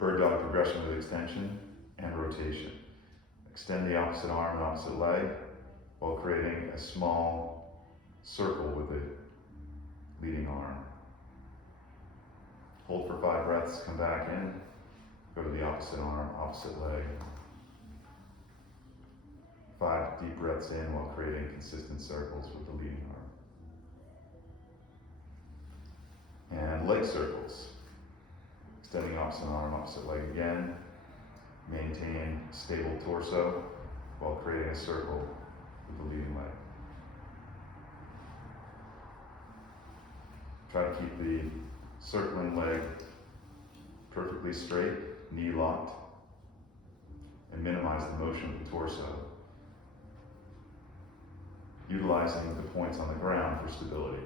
Bird dog progression with extension and rotation. Extend the opposite arm and opposite leg while creating a small circle with the leading arm. Hold for 5 breaths, come back in, go to the opposite arm, opposite leg. 5 deep breaths in while creating consistent circles with the leading arm. And leg circles. Extending opposite arm, opposite leg again. Maintain stable torso while creating a circle with the leading leg. Try to keep the circling leg perfectly straight, knee locked, and minimize the motion of the torso, utilizing the points on the ground for stability.